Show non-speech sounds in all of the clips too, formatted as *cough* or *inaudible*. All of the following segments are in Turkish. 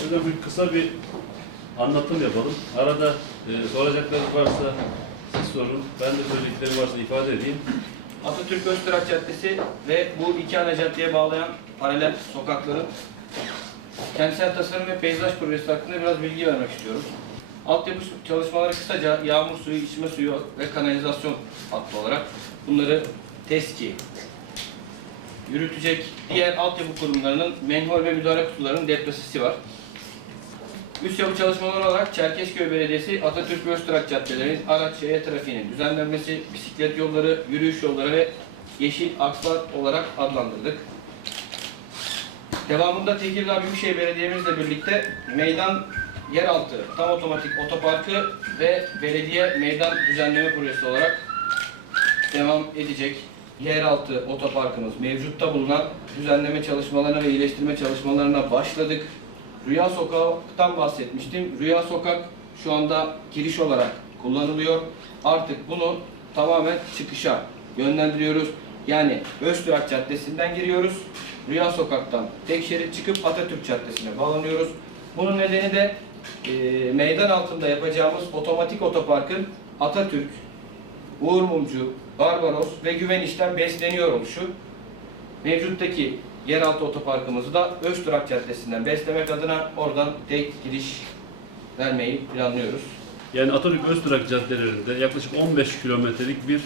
O bir kısa bir anlatım yapalım. Arada e, soracaklarınız varsa siz sorun. Ben de söyleyeceklerim varsa ifade edeyim. Atatürk Öztürk Caddesi ve bu iki ana caddeye bağlayan paralel sokakların kentsel tasarım ve peyzaj projesi hakkında biraz bilgi vermek istiyorum. Altyapı çalışmaları kısaca yağmur suyu, içme suyu ve kanalizasyon hattı olarak bunları TESKİ yürütecek. Diğer altyapı kurumlarının menhol ve müdahale kutularının depresisi var. Üst yapı çalışmaları olarak Çerkezköy Belediyesi Atatürk Öztürk caddelerinin araç yaya trafiğinin düzenlenmesi, bisiklet yolları, yürüyüş yolları ve yeşil akslar olarak adlandırdık. Devamında Tekirdağ Büyükşehir Belediye'mizle birlikte meydan yeraltı tam otomatik otoparkı ve belediye meydan düzenleme projesi olarak devam edecek. Yeraltı otoparkımız mevcutta bulunan düzenleme çalışmalarına ve iyileştirme çalışmalarına başladık. Rüya Sokak'tan bahsetmiştim. Rüya Sokak şu anda giriş olarak kullanılıyor. Artık bunu tamamen çıkışa yönlendiriyoruz. Yani Öztürk Caddesi'nden giriyoruz. Rüya Sokak'tan tek şerit çıkıp Atatürk Caddesi'ne bağlanıyoruz. Bunun nedeni de e, meydan altında yapacağımız otomatik otoparkın Atatürk, Uğur Mumcu, Barbaros ve Güveniş'ten besleniyor oluşu. Mevcuttaki yeraltı otoparkımızı da Öztürk Caddesi'nden beslemek adına oradan tek giriş vermeyi planlıyoruz. Yani Atatürk Öztürk caddelerinde yaklaşık 15 kilometrelik bir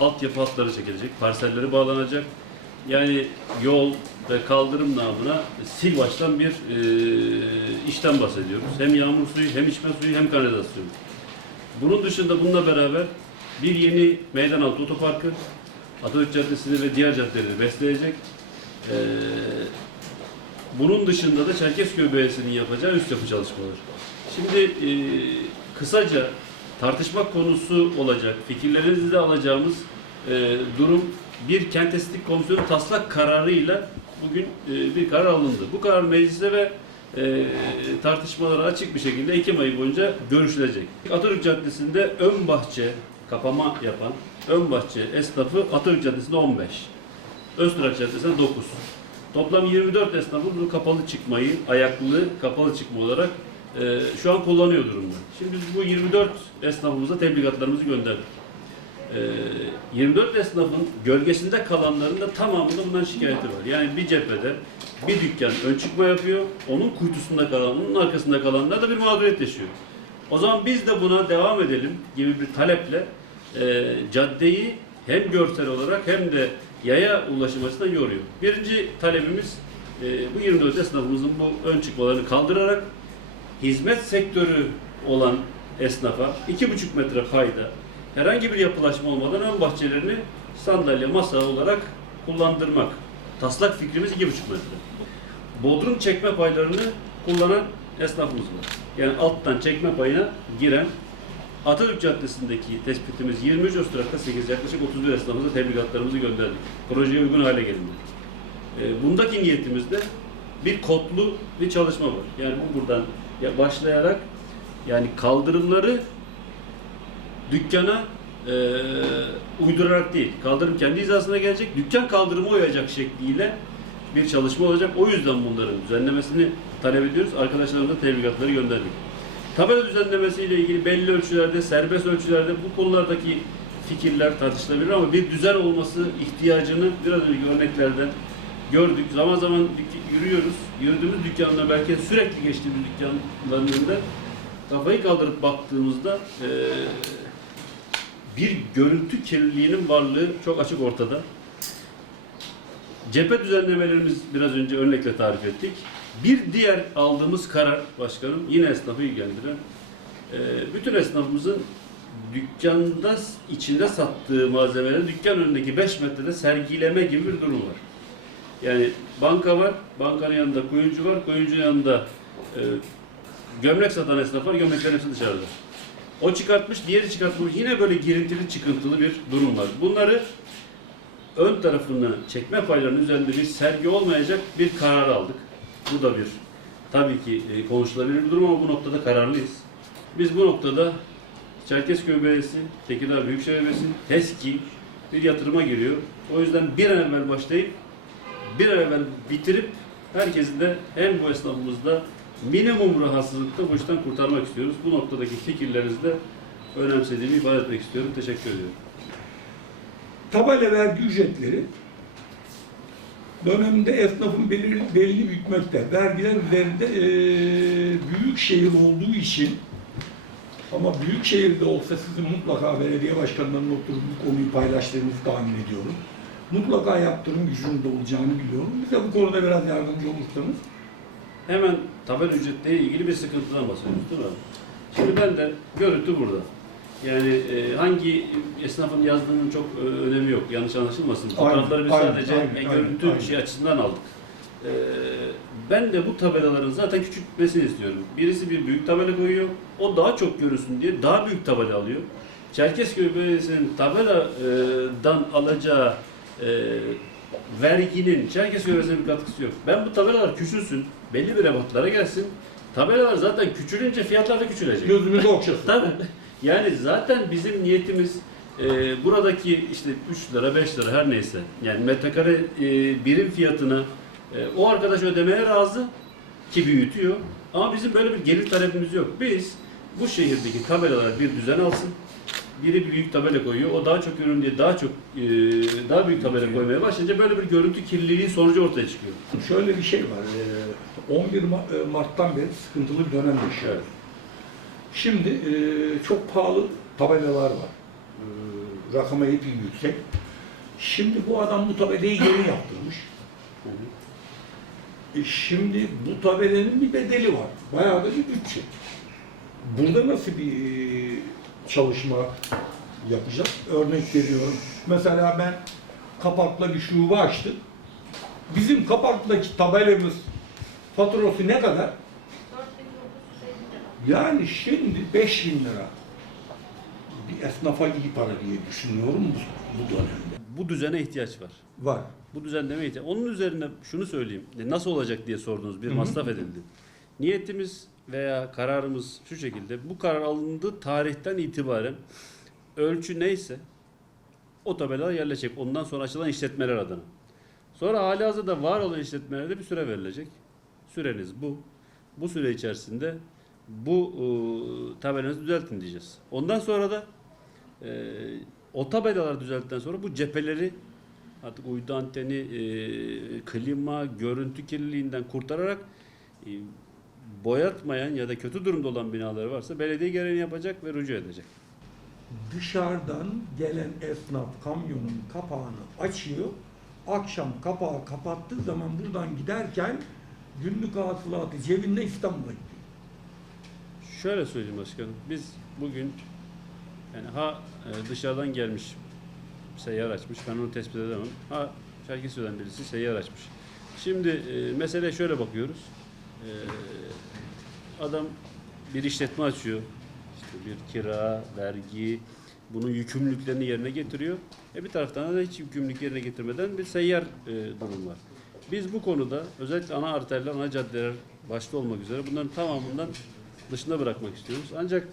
altyapı hatları çekilecek. Parselleri bağlanacak. Yani yol ve kaldırım namına sil baştan bir e, işten bahsediyoruz. Hem yağmur suyu, hem içme suyu, hem kanalizasyon. Bunun dışında bununla beraber bir yeni meydan altı otoparkı Atatürk Caddesi'ni ve diğer caddeleri besleyecek. E, bunun dışında da Çerkezköy Belediyesi'nin yapacağı üst yapı çalışmaları. Şimdi e, kısaca tartışma konusu olacak, fikirlerinizi de alacağımız e, durum bir kent estetik komisyonu taslak kararıyla bugün e, bir karar alındı. Bu karar meclise ve e, tartışmalara açık bir şekilde Ekim ayı boyunca görüşülecek. Atatürk Caddesi'nde ön bahçe kapama yapan ön bahçe esnafı Atatürk Caddesi'nde 15. Öztürk Caddesi'nde 9. Toplam 24 esnafın bu kapalı çıkmayı, ayaklı kapalı çıkma olarak e, şu an kullanıyor durumda. Şimdi biz bu 24 esnafımıza tebligatlarımızı gönderdik. E, 24 esnafın gölgesinde kalanların da tamamında bundan şikayeti var. Yani bir cephede bir dükkan ön çıkma yapıyor, onun kuytusunda kalan, onun arkasında kalanlar da bir mağduriyet yaşıyor. O zaman biz de buna devam edelim gibi bir taleple e, caddeyi hem görsel olarak hem de yaya ulaşım açısından yoruyor. Birinci talebimiz e, bu 24 esnafımızın bu ön çıkmalarını kaldırarak hizmet sektörü olan esnafa 2,5 metre payda herhangi bir yapılaşma olmadan ön bahçelerini sandalye, masa olarak kullandırmak. Taslak fikrimiz 2,5 metre. Bodrum çekme paylarını kullanan esnafımız var. Yani alttan çekme payına giren Atatürk Caddesi'ndeki tespitimiz 23 Öztürk'ta 8 yaklaşık 31 esnafımıza tebligatlarımızı gönderdik. Projeye uygun hale gelindi. E, bundaki niyetimizde bir kodlu bir çalışma var. Yani bu buradan ya başlayarak yani kaldırımları dükkana e, uydurarak değil, kaldırım kendi hizasına gelecek, dükkan kaldırımı uyacak şekliyle bir çalışma olacak. O yüzden bunların düzenlemesini talep ediyoruz. Arkadaşlarımıza tebligatları gönderdik. Tabela düzenlemesiyle ilgili belli ölçülerde, serbest ölçülerde bu konulardaki fikirler tartışılabilir ama bir düzen olması ihtiyacını biraz önceki örneklerden gördük. Zaman zaman yürüyoruz. Yürüdüğümüz dükkanlar belki sürekli geçtiğimiz dükkanların önünde kafayı kaldırıp baktığımızda eee, bir görüntü kirliliğinin varlığı çok açık ortada. Cephe düzenlemelerimiz biraz önce örnekle tarif ettik. Bir diğer aldığımız karar başkanım yine esnafı ilgilendiren eee, bütün esnafımızın dükkanda içinde sattığı malzemeleri dükkan önündeki 5 metrede sergileme gibi bir durum var. Yani banka var, bankanın yanında kuyumcu var, kuyuncunun yanında e, gömlek satan esnaf var, gömleklerin hepsi dışarıda. O çıkartmış, diğeri çıkartmış. Yine böyle girintili çıkıntılı bir durum var. Bunları ön tarafını çekme paylarının üzerinde bir sergi olmayacak bir karar aldık. Bu da bir tabii ki e, konuşulabilir bir durum ama bu noktada kararlıyız. Biz bu noktada Çerkezköy Belediyesi, Tekirdağ Büyükşehir Belediyesi, TESKİ bir yatırıma giriyor. O yüzden bir an evvel başlayıp bir an evvel bitirip Herkesi de hem bu esnafımızda minimum rahatsızlıkta bu işten kurtarmak istiyoruz. Bu noktadaki fikirlerinizi de önemsediğimi ifade etmek istiyorum. Teşekkür ediyorum. Tabela vergi ücretleri dönemde esnafın belirli, belli hükmette vergiler üzerinde eee büyük şehir olduğu için ama büyük şehirde olsa sizin mutlaka belediye başkanlarının oturup bu konuyu paylaştığınızı tahmin ediyorum. Mutlaka yaptırım gücünde olacağını biliyorum. Bize bu konuda biraz yardımcı olursanız. Hemen tabela ücretleriyle ilgili bir sıkıntıdan bahsediyoruz değil mi? Şimdi ben de görüntü burada. Yani e, hangi esnafın yazdığının çok e, önemi yok. Yanlış anlaşılmasın. Fotoğrafları biz aynen, sadece aynen, e, görüntü aynen. şey açısından aldık. E, ben de bu tabelaların zaten küçültmesini istiyorum. Birisi bir büyük tabela koyuyor. O daha çok görünsün diye daha büyük tabela alıyor. Çerkezköy Belediyesi'nin tabeladan alacağı e, verginin Çerkezköy Belediyesi'ne bir katkısı yok. Ben bu tabelalar küçülsün, belli bir rebatlara gelsin. Tabelalar zaten küçülünce fiyatlar da küçülecek. Gözümüzü okşasın. *laughs* Tabii. Yani zaten bizim niyetimiz e, buradaki işte 3 lira 5 lira her neyse yani metrekare e, birim fiyatına e, o arkadaş ödemeye razı ki büyütüyor. Ama bizim böyle bir gelir talebimiz yok. Biz bu şehirdeki tabelalar bir düzen alsın. Biri bir büyük tabela koyuyor. O daha çok ürün diye daha çok e, daha büyük tabela koymaya başlayınca böyle bir görüntü kirliliği sonucu ortaya çıkıyor. Şöyle bir şey var. eee, 11 Ma- e, Mart'tan beri sıkıntılı bir dönem yaşıyoruz. Şimdi eee, çok pahalı tabelalar var. Eee, rakamı epey yüksek. Şimdi bu adam bu tabelayı yeni yaptırmış. E şimdi bu tabelanın bir bedeli var. Bayağı da bir bütçe. Burada nasıl bir eee, çalışma yapacağız? Örnek veriyorum. Mesela ben Kapak'la bir şube açtım. Bizim Kapak'taki tabelamız faturası ne kadar? Yani şimdi 5000 lira bir esnafa iyi para diye düşünüyorum bu, bu dönemde. Bu düzene ihtiyaç var. Var. Bu düzenleme ihtiyaç. Onun üzerine şunu söyleyeyim. E, Nasıl olacak diye sordunuz. Bir Hı hı. masraf edildi. Niyetimiz veya kararımız şu şekilde. Bu karar alındığı tarihten itibaren ölçü neyse o tabelalar yerleşecek. Ondan sonra açılan işletmeler adına. Sonra hali hazırda var olan işletmelerde bir süre verilecek. Süreniz bu. Bu süre içerisinde bu e, tabelanızı düzeltin diyeceğiz. Ondan sonra da e, o tabelaları düzelttikten sonra bu cepheleri artık uydu anteni, e, klima, görüntü kirliliğinden kurtararak e, boyatmayan ya da kötü durumda olan binaları varsa belediye gereğini yapacak ve rücu edecek. Dışarıdan gelen esnaf kamyonun kapağını açıyor. Akşam kapağı kapattığı zaman buradan giderken günlük hasılatı cebinde İstanbul'a gidiyor. Şöyle söyleyeyim başkanım. Biz bugün yani ha e, dışarıdan gelmiş seyyar açmış. Ben onu tespit edemem. Ha Çerkezköy'den birisi seyyar açmış. Şimdi e, mesele şöyle bakıyoruz. E, adam bir işletme açıyor. İşte bir kira, vergi, bunun yükümlülüklerini yerine getiriyor. E bir taraftan da hiç yükümlülük yerine getirmeden bir seyyar e, durum var. Biz bu konuda özellikle ana arterler, ana caddeler başta olmak üzere bunların tamamından dışında bırakmak istiyoruz. Ancak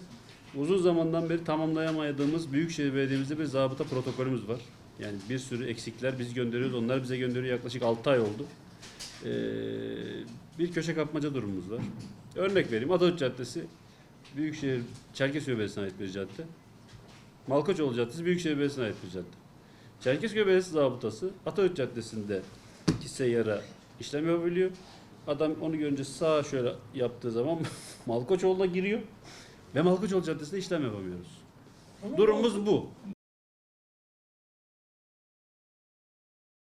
uzun zamandan beri tamamlayamadığımız Büyükşehir Belediye'mizde bir zabıta protokolümüz var. Yani bir sürü eksikler biz gönderiyoruz, onlar bize gönderiyor. Yaklaşık 6 ay oldu. Ee, bir köşe kapmaca durumumuz var. Örnek vereyim. Adalet Caddesi Büyükşehir Çerkezköy Belediyesi'ne ait bir cadde. Malkoçoğlu Caddesi Büyükşehir Belediyesi'ne ait bir cadde. Çerkezköy Belediyesi zabıtası Atatürk Caddesi'nde iki seyyara işlem yapabiliyor. Adam onu görünce sağa şöyle yaptığı zaman *laughs* Malkoçoğlu'na giriyor ve Malkoçoğlu Caddesi'nde işlem yapamıyoruz. Ama Durumumuz bu.